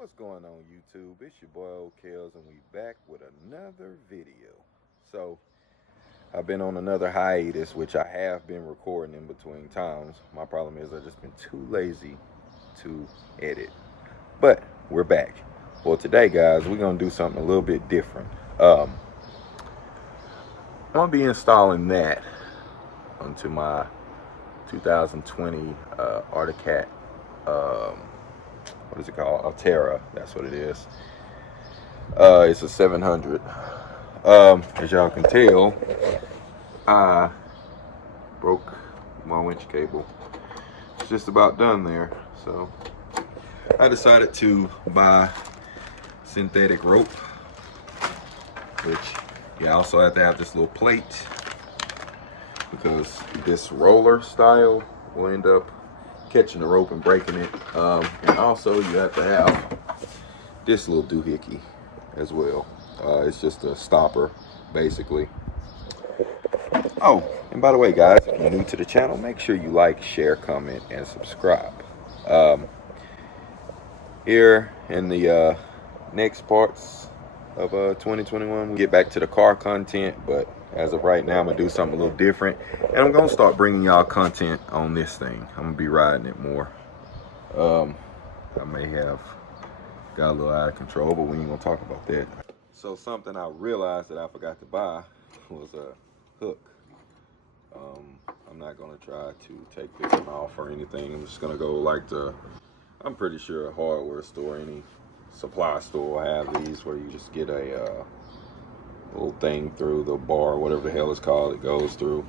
What's going on YouTube? It's your boy olkellz and we back with another video. So I've been on another hiatus, which I have been recording in between times. My problem is I've just been too lazy to edit. But we're back. Well, today guys, we're gonna do something a little bit different. I'm gonna be installing that onto my 2020 Cat what is it called? Alterra, that's what it is. It's a 700. As y'all can tell, I broke my winch cable. It's just about done there, so I decided to buy synthetic rope, which you also have to have this little plate because this roller style will end up catching the rope and breaking it. And also you have to have this little doohickey as well. It's just a stopper basically. Oh, and by the way guys, if you're new to the channel, make sure you like, share, comment, and subscribe. Here in the next parts of 2021, we get back to the car content, but as of right now, I'm gonna do something a little different, and I'm gonna start bringing y'all content on this thing. I'm gonna be riding it more. I may have got a little out of control, but we ain't gonna talk about that. So something I realized that I forgot to buy was a hook. I'm not gonna try to take this one off or anything. I'm just gonna go like I'm pretty sure a hardware store, any supply store will have these, where you just get a little thing through the bar, whatever the hell it's called, it goes through.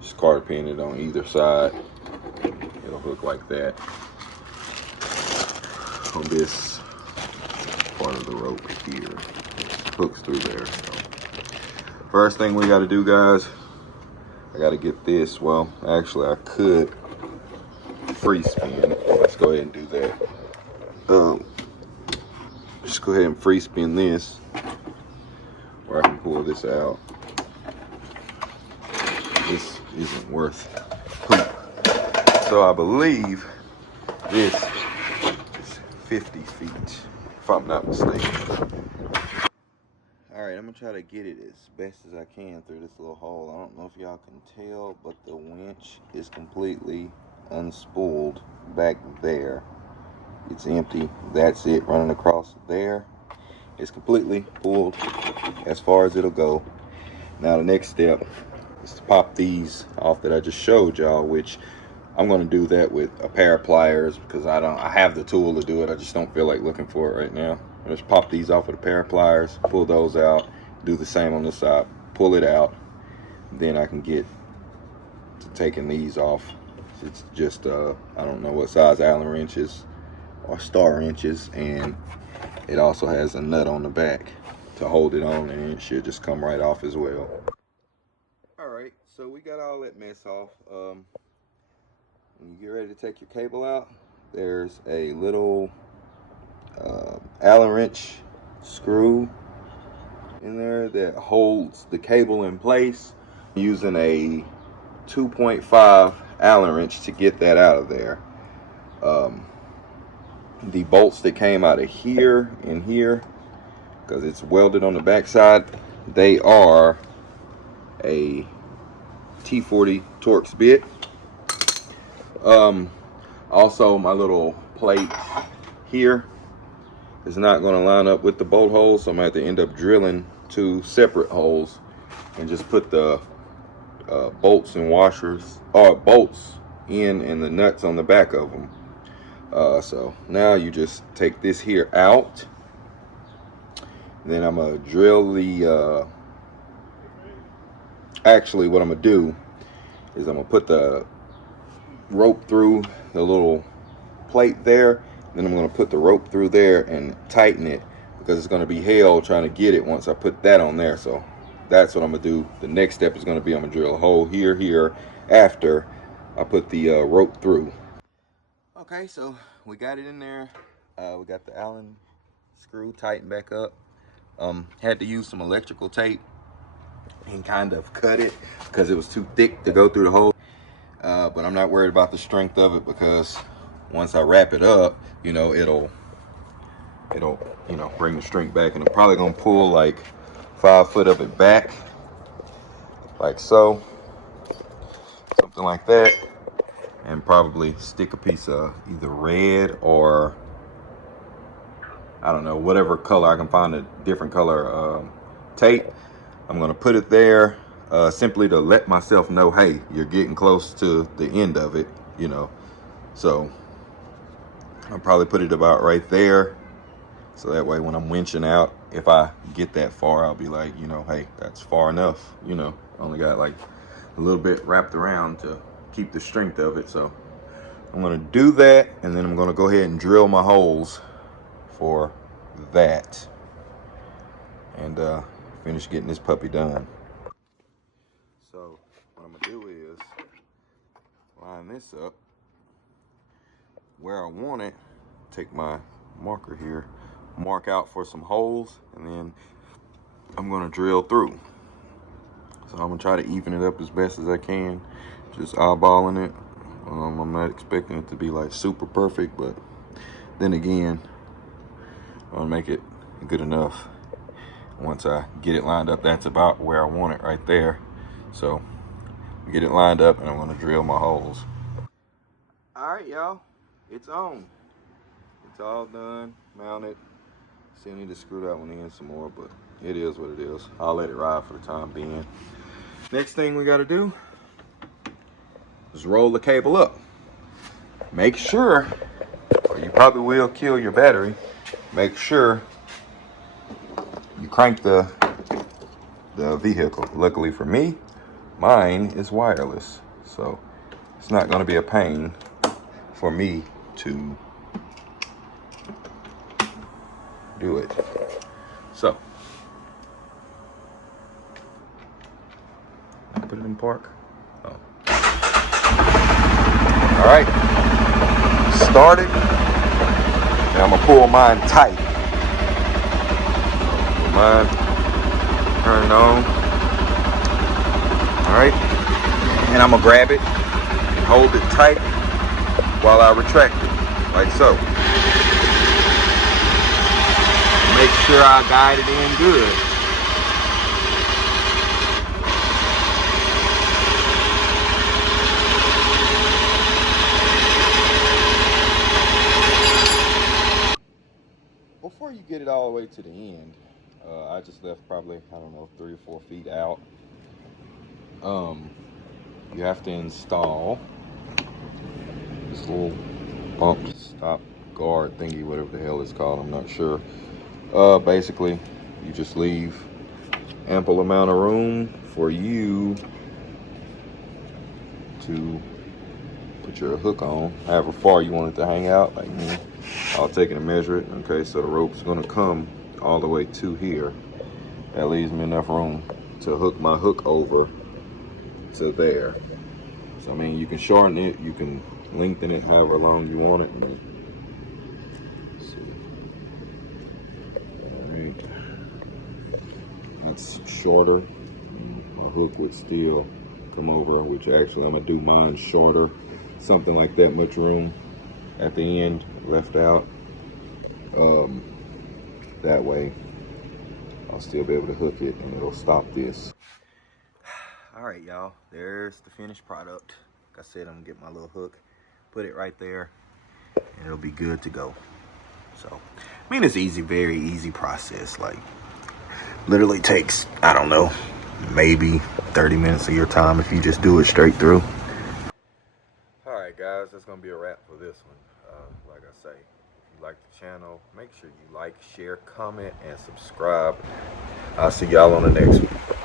Just card pin it on either side. It'll hook like that on this part of the rope here. Hooks through there. So first thing we got to do, guys, I got to get this. Well, actually, I could free spin. Let's go ahead and do that. Just go ahead and free spin this, where I can pull this out. This isn't worth poop. So I believe this is 50 feet, if I'm not mistaken. Alright, I'm gonna try to get it as best as I can through this little hole. I don't know if y'all can tell, but the winch is completely unspooled back there. It's empty. That's it, running across there. It's completely pulled as far as it'll go. Now the next step is to pop these off that I just showed y'all, which I'm going to do that with a pair of pliers because I have the tool to do it. I just don't feel like looking for it right now. I just pop these off with a pair of pliers, pull those out, do the same on this side, pull it out. Then I can get to taking these off. It's just I don't know what size Allen wrenches or star wrenches, and it also has a nut on the back to hold it on, and it should just come right off as well. Alright, so we got all that mess off. When you get ready to take your cable out, there's a little Allen wrench screw in there that holds the cable in place. I'm using a 2.5 Allen wrench to get that out of there. The bolts that came out of here and here, because it's welded on the back side, they are a T40 Torx bit. Also, my little plate here is not going to line up with the bolt holes, so I'm going to have to end up drilling 2 separate holes and just put the bolts and washers, or bolts in and the nuts on the back of them. So now you just take this here out, then I'm gonna drill the actually what I'm gonna do is I'm gonna put the rope through the little plate there, then I'm gonna put the rope through there and tighten it, because it's gonna be hell trying to get it once I put that on there. So that's what I'm gonna do. The next step is gonna be I'm gonna drill a hole here after I put the rope through. Okay, so we got it in there. We got the Allen screw tightened back up. Had to use some electrical tape and kind of cut it because it was too thick to go through the hole. But I'm not worried about the strength of it, because once I wrap it up, you know, it'll it'll, you know, bring the strength back. And I'm probably gonna pull like 5 foot of it back, like so, something like that, and probably stick a piece of either red or I don't know, whatever color I can find, a different color tape. I'm gonna put it there simply to let myself know, hey, you're getting close to the end of it, you know. So I'll probably put it about right there, so that way when I'm winching out, if I get that far, I'll be like, you know, hey, that's far enough, you know. Only got like a little bit wrapped around to keep the strength of it. So I'm gonna do that, and then I'm gonna go ahead and drill my holes for that, and finish getting this puppy done. So what I'm gonna do is line this up where I want it, take my marker here, mark out for some holes, and then I'm gonna drill through. So I'm gonna try to even it up as best as I can, just eyeballing it. I'm not expecting it to be like super perfect, but then again, I'll make it good enough. Once I get it lined up, that's about where I want it right there. So get it lined up, and I'm gonna drill my holes. All right, y'all, it's on. It's all done, mounted. Still need to screw that one in some more, but it is what it is. I'll let it ride for the time being. Next thing we gotta do is roll the cable up. Make sure, or you probably will kill your battery, make sure you crank the vehicle. Luckily for me, mine is wireless, so it's not gonna be a pain for me to do it. So, put it in park. Oh. All right, started. Now I'm gonna pull mine tight. Put mine turned on. All right, and I'm gonna grab it and hold it tight while I retract it, like so. Make sure I guide it in good. Before you get it all the way to the end, I just left probably, I don't know, 3 or 4 feet out. You have to install this little bump stop guard thingy, whatever the hell it's called, I'm not sure. Basically, you just leave ample amount of room for you to put your hook on, however far you want it to hang out, like me. I'll take it and measure it. Okay, so the rope's gonna come all the way to here. That leaves me enough room to hook my hook over to there. So I mean, you can shorten it, you can lengthen it however long you want it. Let's see. All right, that's shorter. My hook would still come over, which actually I'm gonna do mine shorter, something like that much room at the end left out. That way I'll still be able to hook it and it'll stop this. All right, y'all, there's the finished product. Like I said, I'm gonna get my little hook, put it right there, and it'll be good to go. So, I mean, it's easy, very easy process. Like, literally takes, I don't know, maybe 30 minutes of your time if you just do it straight through. All right, guys, that's gonna be a wrap for this one. Like I say, if you like the channel, make sure you like, share, comment, and subscribe. I'll see y'all on the next one.